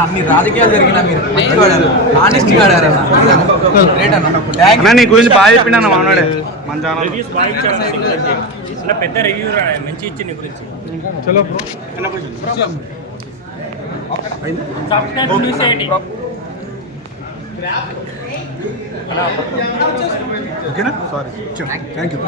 అన్ని రాజకీయాలు జరిగినా మీరు మంచిగా ఆడారు ఆనెస్ట్గా ఆడారు అన్న గ్రేట్ అన్న థ్యాంక్ అన్న నీ గురించి. బాగా చెప్పిన అన్న మనోడే మన పెద్ద రివ్యూ మంచి ఇచ్చింది గురించి చలో ఓకేనా సారీ థ్యాంక్ యూ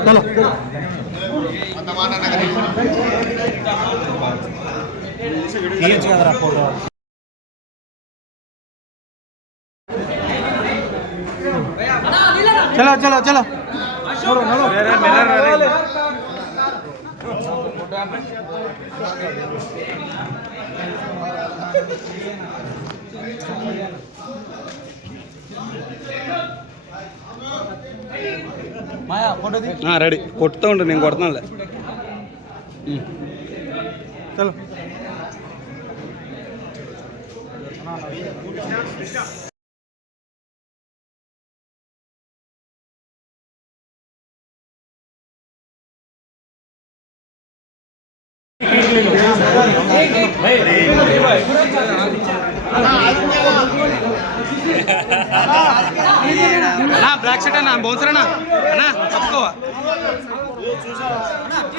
చలో చలో చలో చలో మాయా ఫోటో రెడీ. కొడుతూ ఉంటా నేను కొడుతున్నానులే చలో. అన్నా బ్లాక్ షర్ట్ అన్నా బౌన్సర్ అన్నా. అన్నా తప్పుకోవా?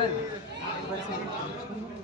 বলবেন